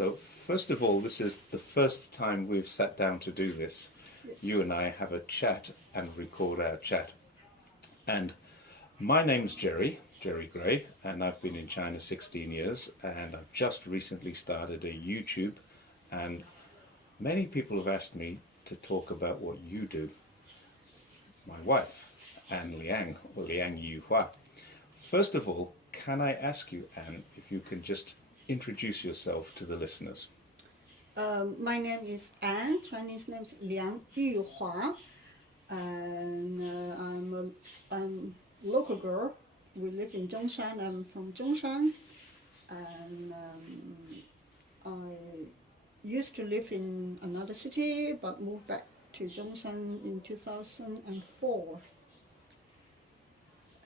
So, first of all, this is the first time we've sat down to do this. Yes. You and I have a chat and record our chat. And my name's Jerry Gray, and I've been in China 16 years, and I've just recently started a YouTube, and many people have asked me to talk about what you do. My wife, Ann Liang, or Liang Yuhua. First of all, can I ask you, Ann, if you can just introduce yourself to the listeners? My name is Ann. Chinese name is Liang Yuhua, and I'm a local girl. We live in Zhongshan. I'm from Zhongshan, and I used to live in another city, but moved back to Zhongshan in 2004.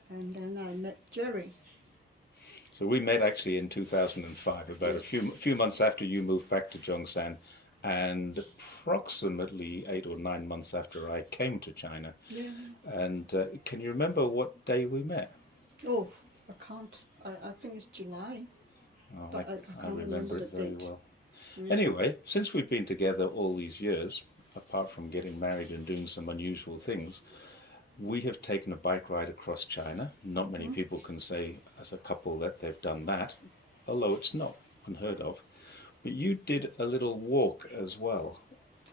And then I met Jerry. So we met actually in 2005, about Yes. a few months after you moved back to Zhongshan, and approximately 8 or 9 months after I came to China. Yeah. And can you remember what day we met? Oh, I can't. I think it's July. Oh, But I I can't remember it the very date. well. Really. Anyway, since we've been together all these years, apart from getting married and doing some unusual things, we have taken a bike ride across China. Not many people can say as a couple that they've done that, although it's not unheard of. But you did a little walk as well.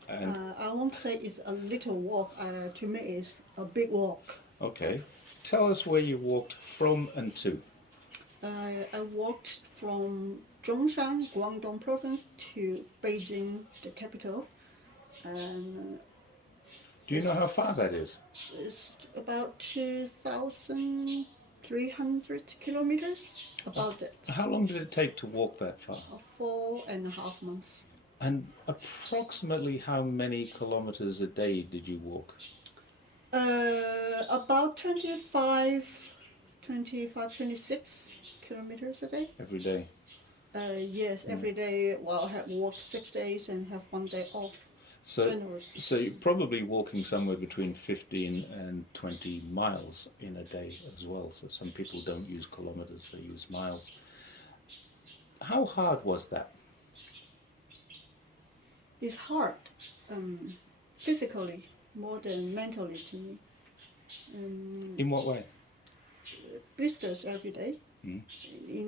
And I won't say it's a little walk. To me, it's a big walk. okay, tell us where you walked from and to. I walked from Zhongshan, Guangdong province, to Beijing, the capital. And Do you know how far that is? it's about 2,300 kilometers, about that. How long did it take to walk that far? 4.5 months. And approximately how many kilometers a day did you walk? About 26 kilometers a day. Every day? Yes, every day. Well, I have worked 6 days and have 1 day off. So you're probably walking somewhere between 15 and 20 miles in a day as well. So some people don't use kilometers, they use miles. How hard was that? It's hard, physically more than mentally to me. In what way? Blisters every day. In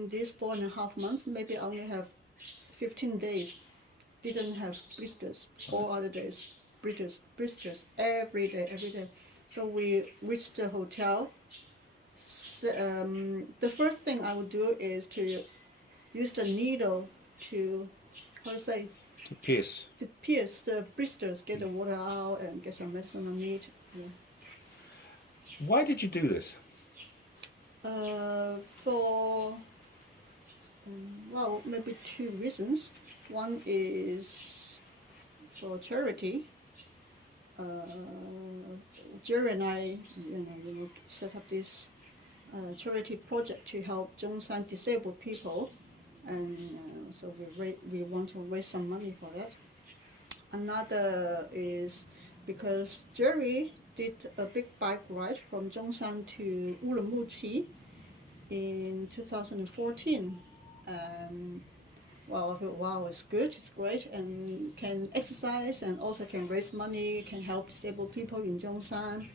these 4.5 months, maybe I only have 15 days didn't have blisters. All other days, blisters every day. So we reached the hotel. The first thing I would do is to use the needle to, how to say, To pierce. to pierce the blisters, get the water out and get some medicine on it. Yeah. Why did you do this? For well, maybe 2 reasons. One is for charity. Jerry and I, set up this charity project to help Zhongshan disabled people, and so we want to raise some money for that. Another is because Jerry did a big bike ride from Zhongshan to Ulamuqi in 2014. Well, I thought, wow, it's good, it's great, and can exercise and also can raise money, can help disabled people in Zhongshan.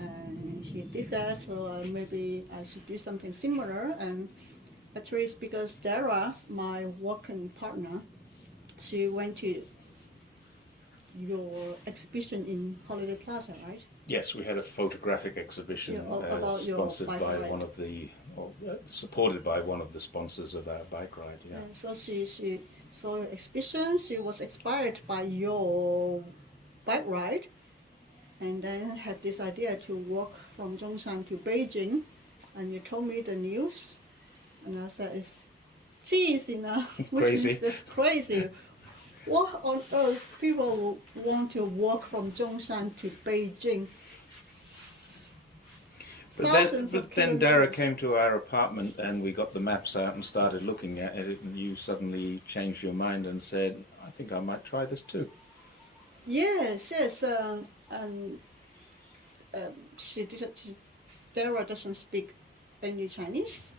And he did that, so maybe I should do something similar. And actually, it's because Dara, my working partner, she went to your exhibition in Holiday Plaza, right? Yes, we had a photographic exhibition about your sponsored bike by ride. one of the, supported by one of the sponsors of our bike ride. Yeah. And so she saw your exhibition. She was inspired by your bike ride, and then had this idea to walk from Zhongshan to Beijing. And you told me the news, and I said, "It's cheesy now." It's Which crazy. means that's crazy. What on earth people want to walk from Zhongshan to Beijing? But then Dara came to our apartment and we got the maps out and started looking at it, and you suddenly changed your mind and said, I think I might try this too. Yes. She didn't. Dara doesn't speak any Chinese.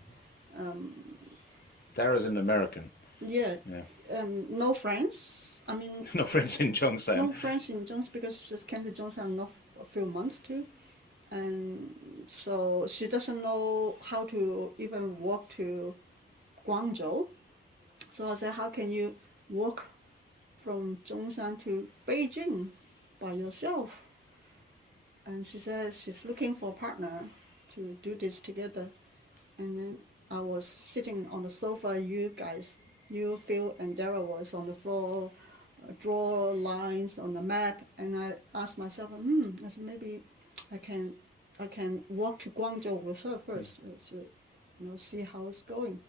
Dara's an American. Yeah. Yeah. No friends. I mean, No friends in Zhongshan. no friends in Zhongshan because she just came to Zhongshan not a few months too, and so she doesn't know how to even walk to Guangzhou. So I said, how can you walk from Zhongshan to Beijing by yourself? And she said she's looking for a partner to do this together. And then I was sitting on the sofa, you, Phil, and Dara was on the floor, draw lines on the map, and I asked myself, I said maybe I can walk to Guangzhou with her first, to see how it's going.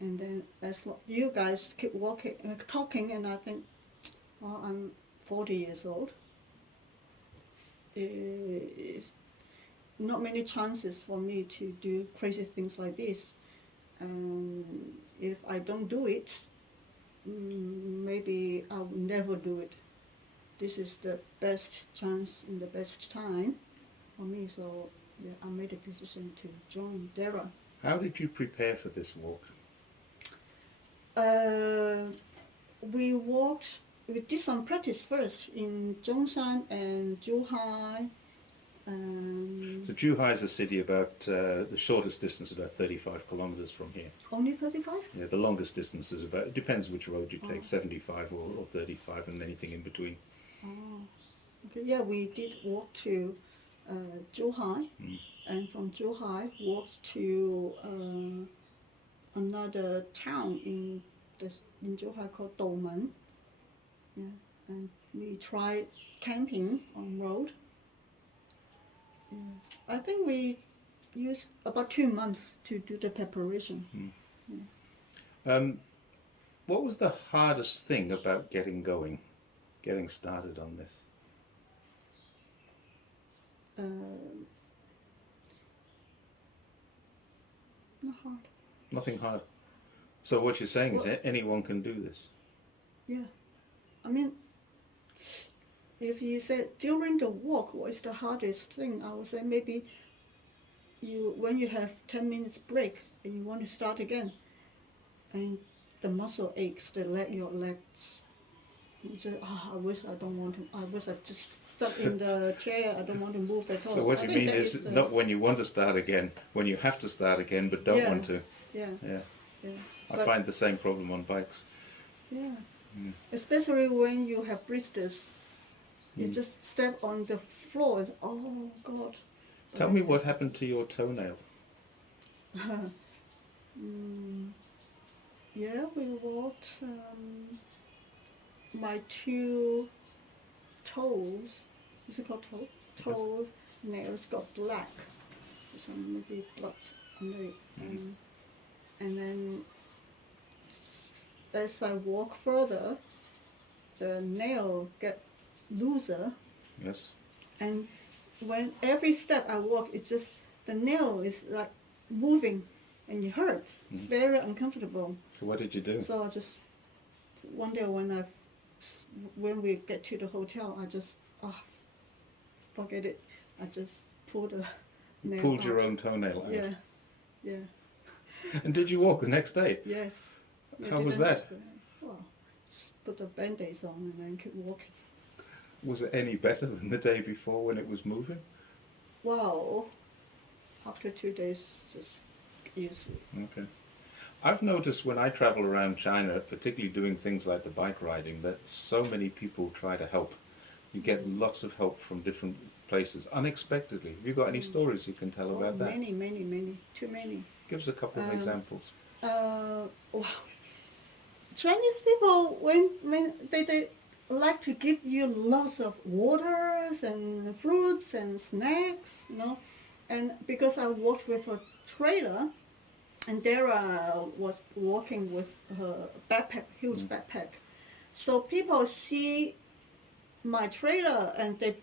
And then as you guys keep walking, talking, and I think, well, I'm 40 years old. Not many chances for me to do crazy things like this. And if I don't do it, maybe I'll never do it. This is the best chance in the best time for me. So yeah, I made a decision to join Dara. How did you prepare for this walk? We did some practice first in Zhongshan and Zhuhai. So Zhuhai is a city about, the shortest distance about 35 kilometers from here. Only 35? Yeah, the longest distance is about, it depends which road you take, 75 or 35 and anything in between. Oh, okay. Yeah, we did walk to Zhuhai, and from Zhuhai walked to another town in Zhuhai called Doumen. Yeah, and we tried camping on road. Yeah. I think we used about 2 months to do the preparation. Yeah. What was the hardest thing about getting started on this? Not hard. Nothing hard. So what you're saying is anyone can do this? Yeah. I mean, if you said during the walk, what is the hardest thing? I would say maybe when you have 10 minutes break and you want to start again, and the muscle aches, your legs. You say, I wish I just stuck in the chair, I don't want to move at all. So what you mean is not when you want to start again, when you have to start again but don't want to. Yeah. I find the same problem on bikes. Yeah. Especially when you have blisters, you just step on the floor. And, oh God! Tell me what happened to your toenail. Yeah, we walked. My 2 toes. Is it called toe? Toes, nails got black. Some maybe blood under it. And then as I walk further, the nail get looser. Yes. And when every step I walk, it's just the nail is like moving, and it hurts. It's very uncomfortable. So what did you do? So I just one day when we get to the hotel, I just forget it. I just pulled a nail. Pulled your own toenail out. Yeah. And did you walk the next day? Yes. How was that? Well, just put the band-aids on and then keep walking. Was it any better than the day before when it was moving? Well, after 2 days, just used to it. Okay. I've noticed when I travel around China, particularly doing things like the bike riding, that so many people try to help. You get lots of help from different places, unexpectedly. Have you got any stories you can tell about that? Many. Too many. Give us a couple of examples. Wow. Chinese people, when they like to give you lots of waters and fruits and snacks, and because I worked with a trailer, and Dara was walking with her backpack, huge backpack. So people see my trailer and they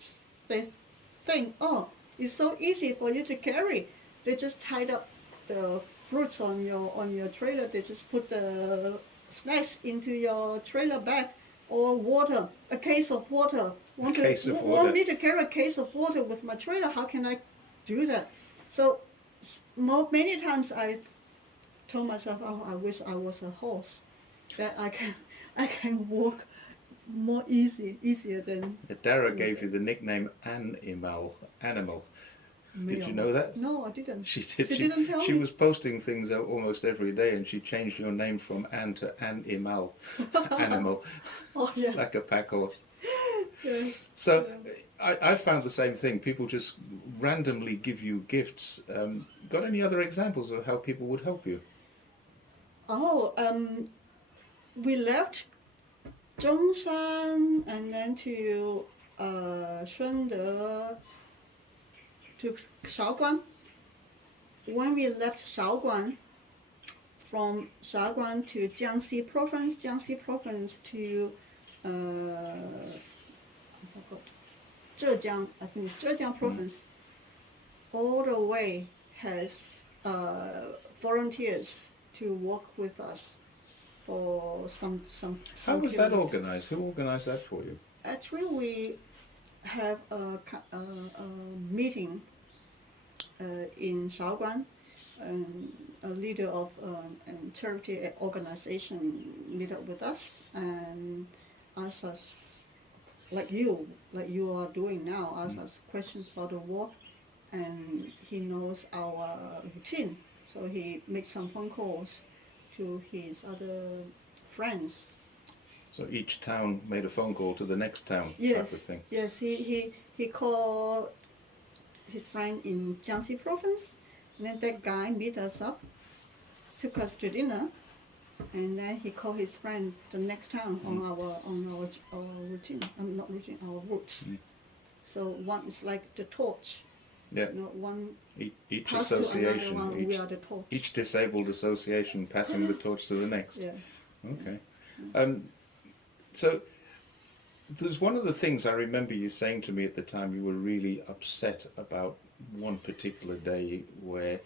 think, oh, it's so easy for you to carry. They just tied up the fruits on your trailer. They just put the snacks into your trailer bag, or water, a case of water. Want me to carry a case of water with my trailer? How can I do that? So many times I told myself, oh, I wish I was a horse. that I can walk more easier than Dara gave you the nickname Animal. Did you know that? No, I didn't. She did. She didn't tell she me. was posting things out almost every day, and she changed your name from Ann to Animal, Oh yeah. like a pack horse. Yes. So I found the same thing. People just randomly give you gifts. Got any other examples of how people would help you? Oh, we left Zhongshan and then to Shunde to Shaoguan. When we left Shaoguan, from Shaoguan to Jiangxi province to I forgot, Zhejiang, I think it's Zhejiang province, all the way has volunteers to work with us for some How was that kilometers. organised? Who organised that for you? Actually, we have a meeting in Shaoguan, a leader of a charity organization meet up with us and ask us, like you are doing now, ask us questions about the work, and he knows our routine, so he makes some phone calls to his other friends. So each town made a phone call to the next town, type of thing. Yes, he called his friend in Jiangxi province, and then that guy meet us up, took us to dinner, and then he called his friend the next town on our routine, not routine, our route. So one is like the torch. Yeah. You know, one Each pass to another association, one, we are the torch. each disabled association passing the torch to the next. Yeah. Okay. So there's one of the things I remember you saying to me at the time. You were really upset about one particular day where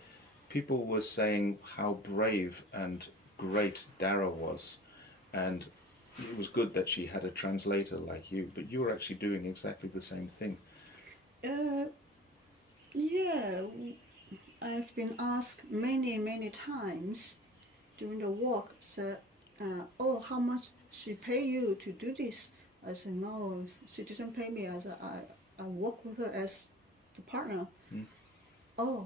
people were saying how brave and great Dara was, and it was good that she had a translator like you, but you were actually doing exactly the same thing. Yeah, I've been asked many times during the walk, said, oh, how much she pay you to do this? I said, no, she didn't pay me. I said, I work with her as the partner. Oh,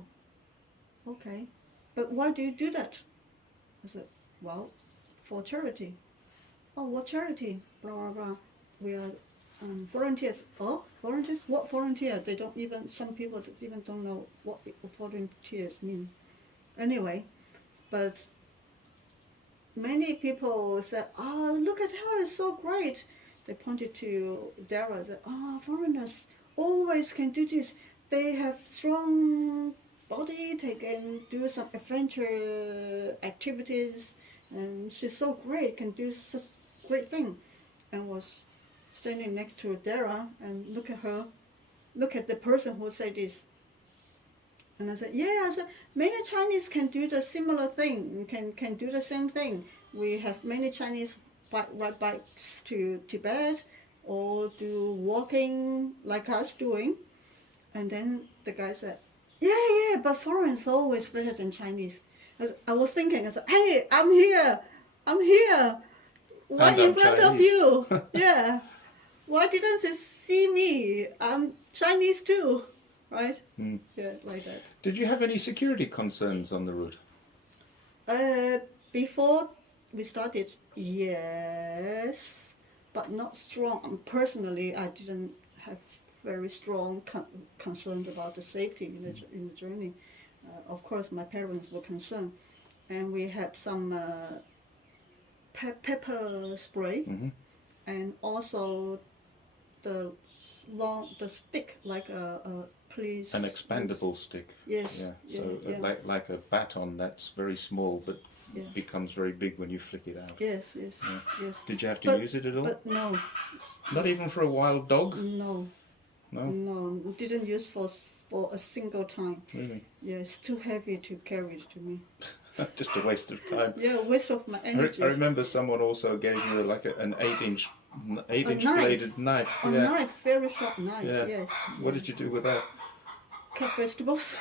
okay. But why do you do that? I said, well, for charity. Oh, what charity? Blah, blah, blah. We are volunteers. Oh, volunteers? What volunteer? They don't even, some people even don't know what volunteers mean. Anyway, but many people said, oh, look at her, it's so great. They pointed to Dara, said, oh, foreigners always can do this. They have strong body, they can do some adventure activities, and she's so great, can do such great thing. And was standing next to Dara and look at her, look at the person who said this. And I said, yeah, I said, many Chinese can do the similar thing, can do the same thing. We have many Chinese ride bikes to Tibet or do walking like us doing. And then the guy said, yeah, but foreigners always better than Chinese. I was thinking, I said, hey, I'm here, right in front of you. Yeah. Why didn't you see me? I'm Chinese too, right? Yeah, like that. Did you have any security concerns on the route? Before we started, yes, but not strong. Personally, I didn't have very strong concern about the safety in the journey. Of course, my parents were concerned, and we had some pepper spray, and also the stick, like a police. An expandable stick. Yes. Yeah. So like a baton that's very small, but becomes very big when you flick it out. Yes. Did you have to use it at all? But no. Not even for a wild dog? No. No? Didn't use for a single time. Really? Yeah, it's too heavy to carry it to me. Just a waste of time. Yeah, waste of my energy. I remember someone also gave you an 8-inch bladed knife. A knife, very sharp knife. Yeah. Yes. What did you do with that? Cut vegetables.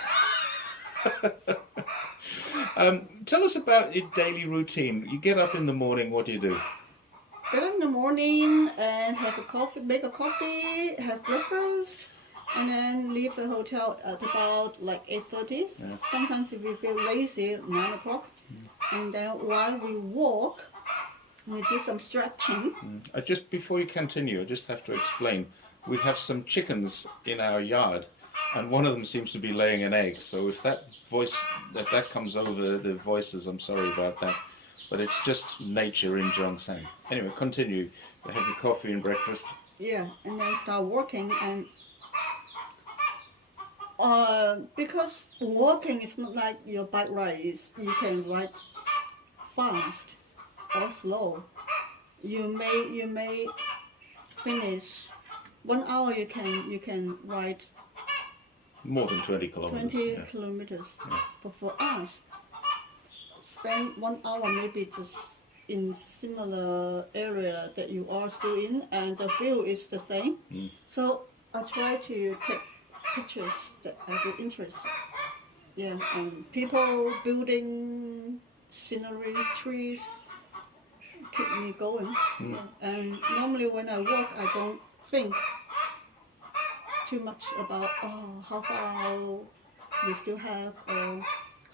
Tell us about your daily routine. You get up in the morning, what do you do? Get up in the morning and have a coffee, make a coffee, have breakfast, and then leave the hotel at about like 8:30. Yeah. Sometimes if we feel lazy, 9 o'clock. And then while we walk, we do some stretching. Just before you continue, I just have to explain. We have some chickens in our yard, and one of them seems to be laying an egg. So if that comes over the voices, I'm sorry about that. But it's just nature in Zhongshan. Anyway, continue. Have your coffee and breakfast. Yeah, and then start walking. And because walking is not like your bike ride, you can ride fast or slow. You may finish 1 hour. You can ride More than 20 kilometers. 20 yeah. kilometers. Yeah. But for us, spend 1 hour maybe just in similar area that you are still in, and the view is the same. So I try to take pictures that I feel interested. Yeah, and people, building, sceneries, trees keep me going. Yeah. And normally when I walk, I don't think too much about how far we still have, or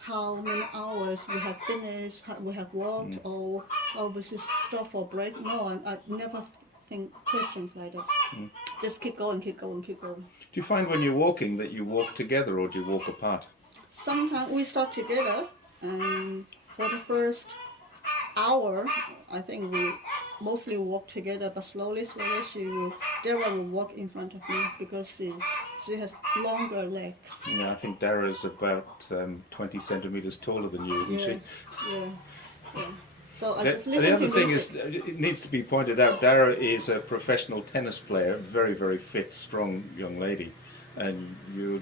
how many hours we have finished, how we have walked, or we should stop for break. No, I never think questions like that. Just keep going, keep going, keep going. Do you find when you're walking that you walk together or do you walk apart? Sometimes we start together, and for the first hour, I think we mostly walk together, but slowly Dara will walk in front of me because she has longer legs. Yeah, I think Dara's about 20 centimeters taller than you, isn't she? Yeah. So I just listen The other to thing music. is, it needs to be pointed out, Dara is a professional tennis player, very, very fit, strong young lady, and you're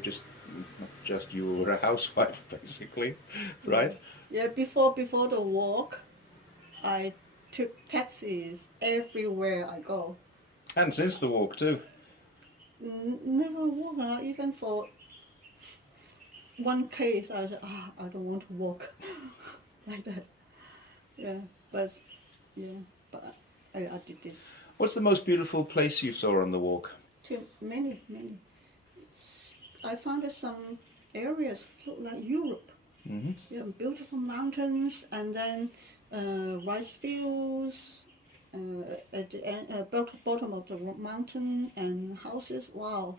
you're a housewife, basically, right? Yeah, before the walk, I took taxis everywhere I go. And since the walk too. Never walk, even for one case, I said, I don't want to walk like that. Yeah, but I did this. What's the most beautiful place you saw on the walk? Too many. I found that some areas look like Europe. Yeah, beautiful mountains, and then rice fields at the end, bottom of the mountain, and houses. Wow!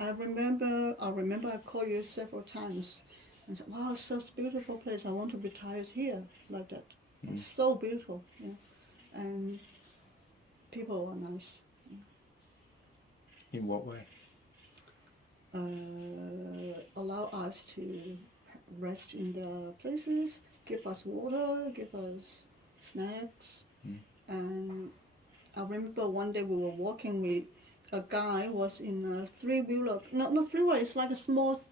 I remember I called you several times and said, "Wow, such a beautiful place. I want to retire here like that. It's so beautiful." Yeah, and people are nice. In what way? Allow us to rest in the places, give us water, give us snacks. And I remember one day we were walking with a guy was in a three-wheeler, not three-wheeler, it's like a small,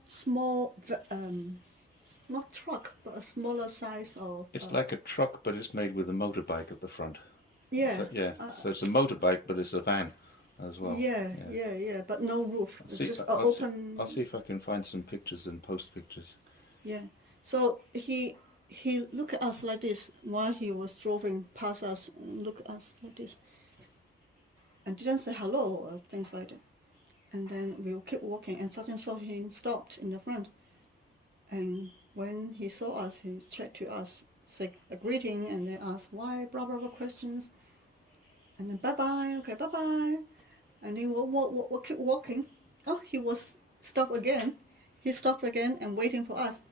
not truck, but a smaller size of... It's like a truck, but it's made with a motorbike at the front. Yeah. So it's a motorbike, but it's a van as well. Yeah, but no roof. It's just open... I'll see if I can find some pictures and post pictures. Yeah. So he looked at us like this while he was driving past us, and looked at us like this, and didn't say hello or things like that. And then we'll keep walking, and suddenly saw him stopped in the front. And when he saw us, he checked to us, said a greeting, and then asked why, blah blah blah questions. And then bye, okay, bye. And then we'll keep walking. Oh, he was stopped again. He stopped again and waiting for us.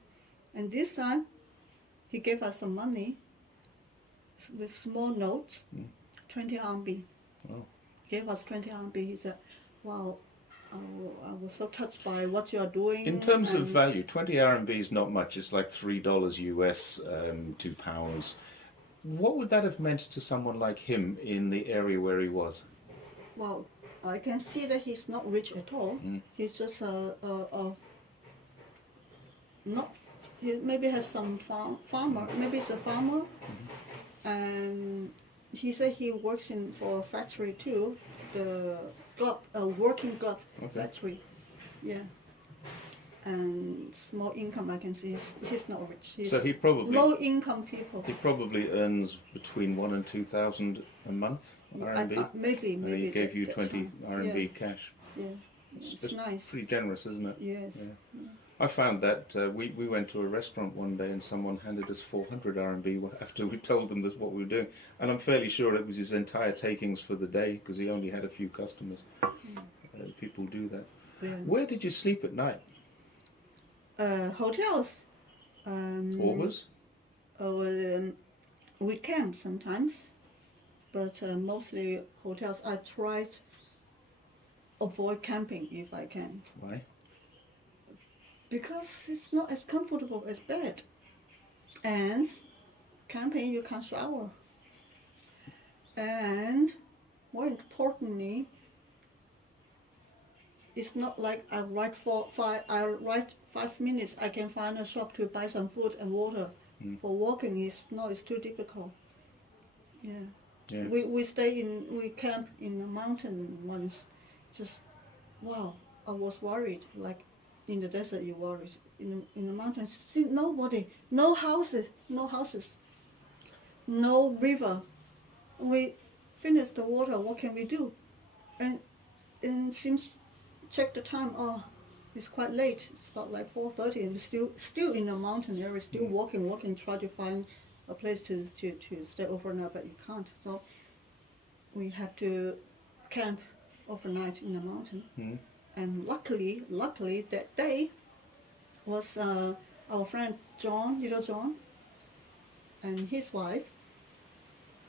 And this time, he gave us some money with small notes, 20 RMB. Oh. Gave us 20 RMB. He said, wow, I was so touched by what you are doing. In terms of value, 20 RMB is not much. It's like $3 US, £2. What would that have meant to someone like him in the area where he was? Well, I can see that he's not rich at all. He's just he maybe has some farmer. Maybe he's a farmer, and he said he works for a factory too, the working glove factory. Yeah, and small income. I can see he's not rich. He's So he probably low-income people. he probably earns between 1,000 and 2,000 a month RMB. Maybe. And he gave you 20 RMB Yeah. cash. Yeah, It's it's nice. pretty generous, isn't it? Yes. Yeah. I found that we went to a restaurant one day and someone handed us 400 RMB after we told them that's what we were doing. And I'm fairly sure it was his entire takings for the day because he only had a few customers. People do that. Yeah. Where did you sleep at night? Hotels. Always? We camp sometimes, but mostly hotels. I try to avoid camping if I can. Why? Because it's not as comfortable as bed. And camping, you can shower. And more importantly, it's not like I ride 5 minutes, I can find a shop to buy some food and water. For walking, it's too difficult. Yeah. We camp in a mountain once. Just, wow, I was worried. Like in the desert, you worried. In the mountains, see nobody, no houses, no river. We finished the water. What can we do? And seems check the time. Oh, it's quite late. It's about like 4:30, and we're still in the mountain area. Still walking. Try to find a place to stay overnight, but you can't. So we have to camp overnight in the mountain. And luckily that day was our friend John, little John, and his wife,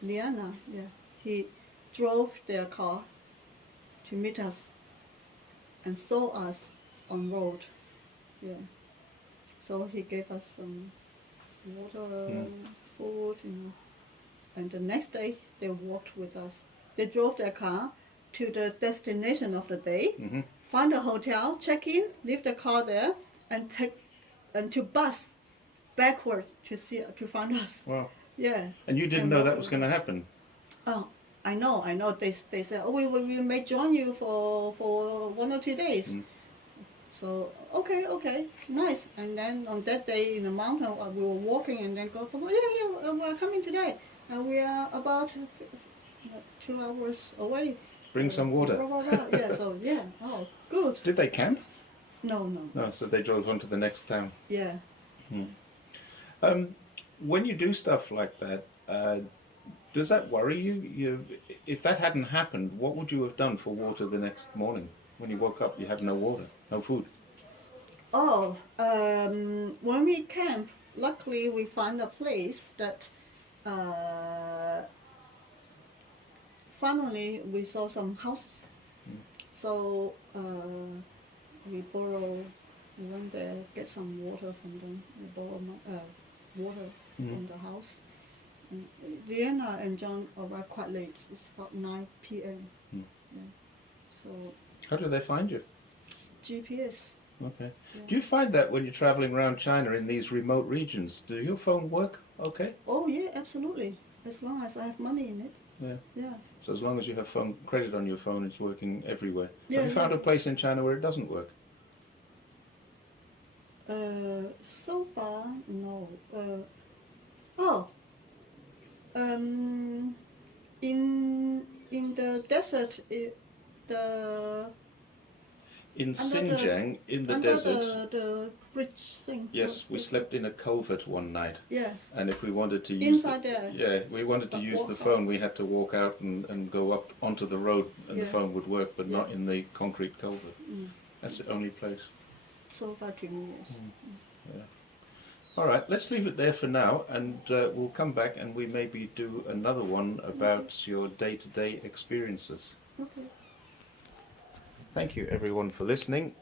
Liana. Yeah, he drove their car to meet us and saw us on road. Yeah, so he gave us some water, food, and the next day they walked with us. They drove their car to the destination of the day, find a hotel, check in, leave the car there, and to bus backwards to find us. Wow. Yeah. And you didn't know that was going to happen? Oh, I know. They said, oh, we may join you for 1 or 2 days. So okay, nice. And then on that day in the mountain, we were walking and then we're coming today, and we are about 2 hours away. Bring some water. Yeah. So yeah. Oh, good. Did they camp? No. No. So they drove on to the next town. Yeah. When you do stuff like that, does that worry you? If that hadn't happened, what would you have done for water the next morning? When you woke up, you have no water, no food. Oh, when we camp, luckily we found a place that finally we saw some houses. So we went there, get some water from them, we borrow water from the house. Diana and John arrived quite late. It's about 9 p.m. Yeah. So. How do they find you? GPS. Okay. Yeah. Do you find that when you're traveling around China in these remote regions, does your phone work okay? Oh yeah, absolutely. As long as I have money in it. Yeah. Yeah. So as long as you have phone credit on your phone, it's working everywhere. Yeah, have you found a place in China where it doesn't work? So far, no. In the desert, In Xinjiang, in the desert. The bridge thing. Yes, we slept in a culvert one night. Yes. And if we wanted to use inside there. Yeah, we wanted to use the phone, we had to walk out and go up onto the road, and the phone would work, but not in the concrete culvert. That's the only place. So far, 2 years. Yeah. All right, let's leave it there for now, and we'll come back and we maybe do another one about your day-to-day experiences. Okay. Thank you everyone for listening.